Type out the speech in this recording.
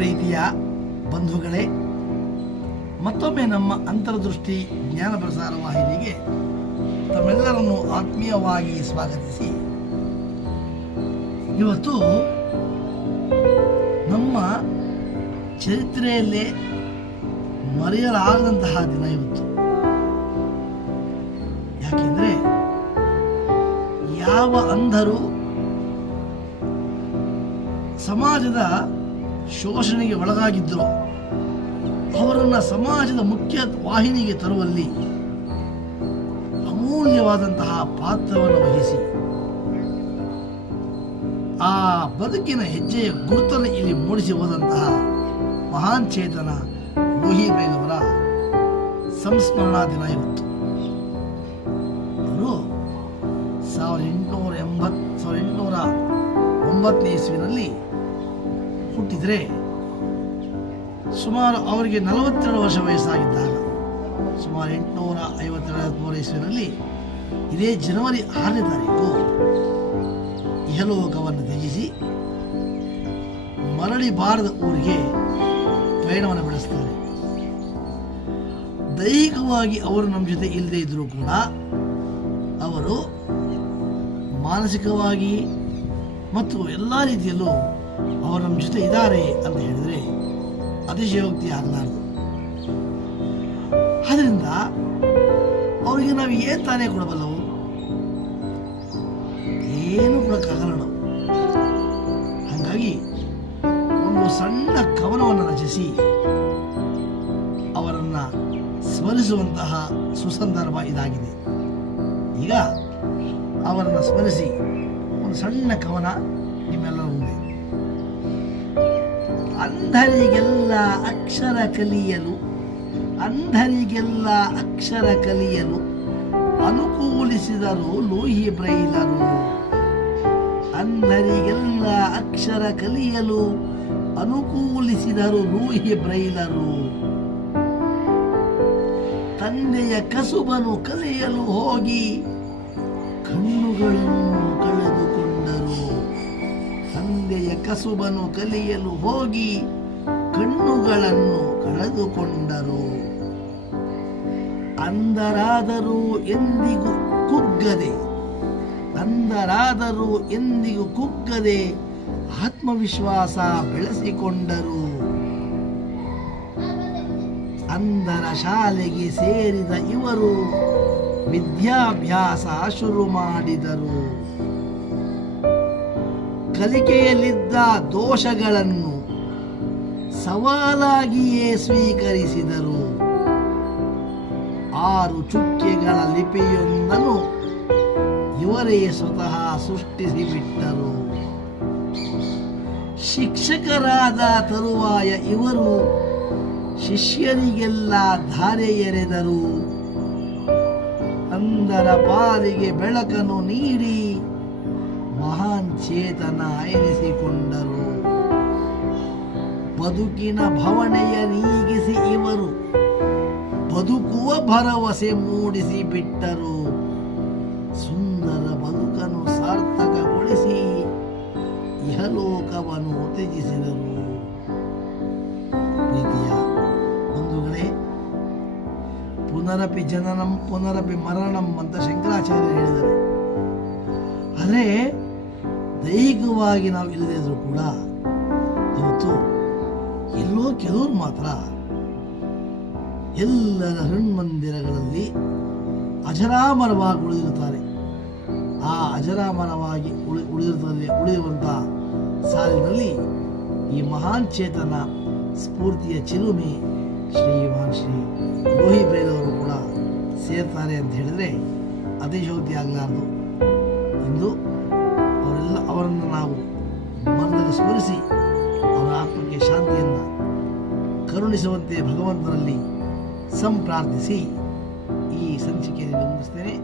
ಪ್ರೀತಿಯ ಬಂಧುಗಳೇ, ಮತ್ತೊಮ್ಮೆ ನಮ್ಮ ಅಂತರ್ದೃಷ್ಟಿ ಜ್ಞಾನ ಪ್ರಸಾರ ವಾಹಿನಿಗೆ ತಮ್ಮೆಲ್ಲರನ್ನು ಆತ್ಮೀಯವಾಗಿ ಸ್ವಾಗತಿಸಿ. ಇವತ್ತು ನಮ್ಮ ಚರಿತ್ರೆಯಲ್ಲೇ ಮರೆಯಲಾಗದಂತಹ ದಿನ ಇವತ್ತು. ಯಾಕೆಂದರೆ ಯಾವ ಅಂಧರು ಸಮಾಜದ ಶೋಷಣೆಗೆ ಒಳಗಾಗಿದ್ದರು. ಅವರನ್ನ ಸಮಾಜದ ಮುಖ್ಯ ವಾಹಿನಿಗೆ ತರುವಲ್ಲಿ ಅಮೂಲ್ಯವಾದಂತಹ ಪಾತ್ರವನ್ನು ವಹಿಸಿ. ಆ ಬದುಕಿನ ಹೆಜ್ಜೆಯ ಗುರುತನ್ನು ಇಲ್ಲಿ ಮೂಡಿಸಿ ಹೋದಂತಹ ಮಹಾನ್ ಚೇತನ ಲೋಹಿಬೇಗವರ ಸಂಸ್ಮರಣಾ ದಿನ ಇವತ್ತು. ಅವರು ಸಾವಿರದ ಎಂಟುನೂರ ಎಂಬತ್ತು, ಸಾವಿರದ ಎಂಟುನೂರ ಒಂಬತ್ತನೇ ಇಸ್ವಿನಲ್ಲಿ ಹುಟ್ಟಿದರೆ ಸುಮಾರು ಅವರಿಗೆ ನಲವತ್ತೆರಡು ವರ್ಷ ವಯಸ್ಸಾಗಿದ್ದಾಗ ಸುಮಾರು ಎಂಟುನೂರ ಐವತ್ತೆರಡು ಹದಿಮೂರು ಇಸ್ವಿನಲ್ಲಿ ಇದೇ ಜನವರಿ ಆರನೇ ತಾರೀಕು ಇಹಲೋಕವನ್ನು ತ್ಯಜಿಸಿ ಮರಳಿ ಬಾರದ ಊರಿಗೆ ಪ್ರಯಾಣವನ್ನು ಬೆಳೆಸ್ತಾರೆ. ದೈಹಿಕವಾಗಿ ಅವರು ನಮ್ಮ ಜೊತೆ ಇಲ್ಲದೆ ಇದ್ದರೂ ಕೂಡ ಅವರು ಮಾನಸಿಕವಾಗಿ ಮತ್ತು ಎಲ್ಲ ರೀತಿಯಲ್ಲೂ ಅವರು ನಮ್ಮ ಜೊತೆ ಇದ್ದಾರೆ ಅಂತ ಹೇಳಿದರೆ ಅತಿಶಯೋಕ್ತಿ ಆಗಲಾರದು. ಆದ್ದರಿಂದ ಅವರಿಗೆ ನಾವು ಏನು ತಾನೇ ಕೊಡಬಲ್ಲವು? ಏನು ಕೊಡೋಕ್ಕಾಗಲ್ಲ ಹಾಗಾಗಿ ಒಂದು ಸಣ್ಣ ಕವನವನ್ನು ರಚಿಸಿ ಅವರನ್ನು ಸ್ಮರಿಸುವಂತಹ ಸುಸಂದರ್ಭ ಇದಾಗಿದೆ. ಈಗ ಅವರನ್ನು ಸ್ಮರಿಸಿ ಒಂದು ಸಣ್ಣ ಕವನ ನಿಮ್ಮೆಲ್ಲರ ಅಂಧರಿಗೆಲ್ಲ ಅಕ್ಷರ ಕಲಿಯಲು, ಅಂಧರಿಗೆಲ್ಲ ಅಕ್ಷರ ಕಲಿಯಲು ಅನುಕೂಲಿಸಿದರು ಲೋಹಿ ಬ್ರೈಲರು. ಅಂಧರಿಗೆಲ್ಲ ಅಕ್ಷರ ಕಲಿಯಲು ಅನುಕೂಲಿಸಿದರು ಲೋಹಿ ಬ್ರೈಲರು. ತಂದೆಯ ಕಸುಬನು ಕಲಿಯಲು ಹೋಗಿ ಕಣ್ಣುಗಳನ್ನು ಕಳೆದುಕೊಂಡರು. ತಂದೆಯ ಕಸುಬನು ಕಲಿಯಲು ಹೋಗಿ ಕಣ್ಣುಗಳನ್ನು ಕಳೆದುಕೊಂಡರು. ಅಂದರಾದರೂ ಎಂದಿಗೂ ಕುಗ್ಗದೆ ಅಂದರಾದರೂ ಎಂದಿಗೂ ಕುಗ್ಗದೆ ಆತ್ಮವಿಶ್ವಾಸ ಬೆಳೆಸಿಕೊಂಡರು. ಅಂಧರ ಶಾಲೆಗೆ ಸೇರಿದ ಇವರು ವಿದ್ಯಾಭ್ಯಾಸ ಶುರು ಮಾಡಿದರು. ಕಲಿಕೆಯಲ್ಲಿದ್ದ ದೋಷಗಳನ್ನು ಸವಾಲಾಗಿಯೇ ಸ್ವೀಕರಿಸಿದರು. ಆರು ಚುಕ್ಕೆಗಳ ಲಿಪಿಯೊಂದನ್ನು ಇವರೇ ಸ್ವತಃ ಸೃಷ್ಟಿಸಿಬಿಟ್ಟರು. ಶಿಕ್ಷಕರಾದ ತರುವಾಯ ಇವರು ಶಿಷ್ಯರಿಗೆಲ್ಲ ಧಾರೆ ಎರೆದರು. ಅಂದರ ಪಾಲಿಗೆ ಬೆಳಕನ್ನು ನೀಡಿ ಮಹಾನ್ ಚೇತನ ಎನಿಸಿಕೊಂಡರು. ಬದುಕಿನ ಭವನೆಯ ನೀಗಿಸಿ ಇವರು, ಬದುಕುವ ಭರವಸೆ ಮೂಡಿಸಿ ಬಿಟ್ಟರು ಸುಂದರ ಬದುಕನ್ನು ಸಾರ್ಥಕಗೊಳಿಸಿ ಇಹಲೋಕವನ್ನು ಉತ್ತೇಜಿಸಿದರು ಪ್ರೀತಿಯ ಪುನರಪಿ ಜನನಂ, ಪುನರಪಿ ಮರಣಂ ಅಂತ ಶಂಕರಾಚಾರ್ಯರು ಹೇಳಿದರು ಆದರೆ ದೈಹಿಕವಾಗಿ ನಾವು ಇಲ್ಲದೇ ಇದ್ರೂ ಕೂಡ ಇವತ್ತು ಎಲ್ಲೋ ಕೆಲವರು ಮಾತ್ರ ಎಲ್ಲರ ಹೃಣ್ಮಂದಿರಗಳಲ್ಲಿ ಅಜರಾಮರವಾಗಿ ಉಳಿದಿರುತ್ತಾರೆ ಆ ಅಜರಾಮರವಾಗಿ ಉಳಿ ಉಳಿದಿರುತ್ತದೆ ಉಳಿಯುವಂತಹ ಸಾಲಿನಲ್ಲಿ ಈ ಮಹಾನ್ ಚೇತನ ಸ್ಫೂರ್ತಿಯ ಚಿಲುಮೆ ಶ್ರೀಮಾನ್ ಶ್ರೀ ಲೋಹಿ ಬೇಲವರು ಕೂಡ ಸೇರ್ತಾರೆ ಅಂತ ಹೇಳಿದ್ರೆ ಅತಿಶೋಕ್ತಿ ಆಗಲಾರದು. ಇಂದು ಅವರೆಲ್ಲ ಅವರನ್ನು ನಾವು ಮನದಲ್ಲಿ ಸ್ಮರಿಸಿ ಅವರ ಆತ್ಮಕ್ಕೆ ಶಾಂತಿಯನ್ನು ಕರುಣಿಸುವಂತೆ ಭಗವಂತನಲ್ಲಿ ಸಂಪ್ರಾರ್ಥಿಸಿ ಈ ಸಂಚಿಕೆಯನ್ನು ಮುಗಿಸ್ತೇನೆ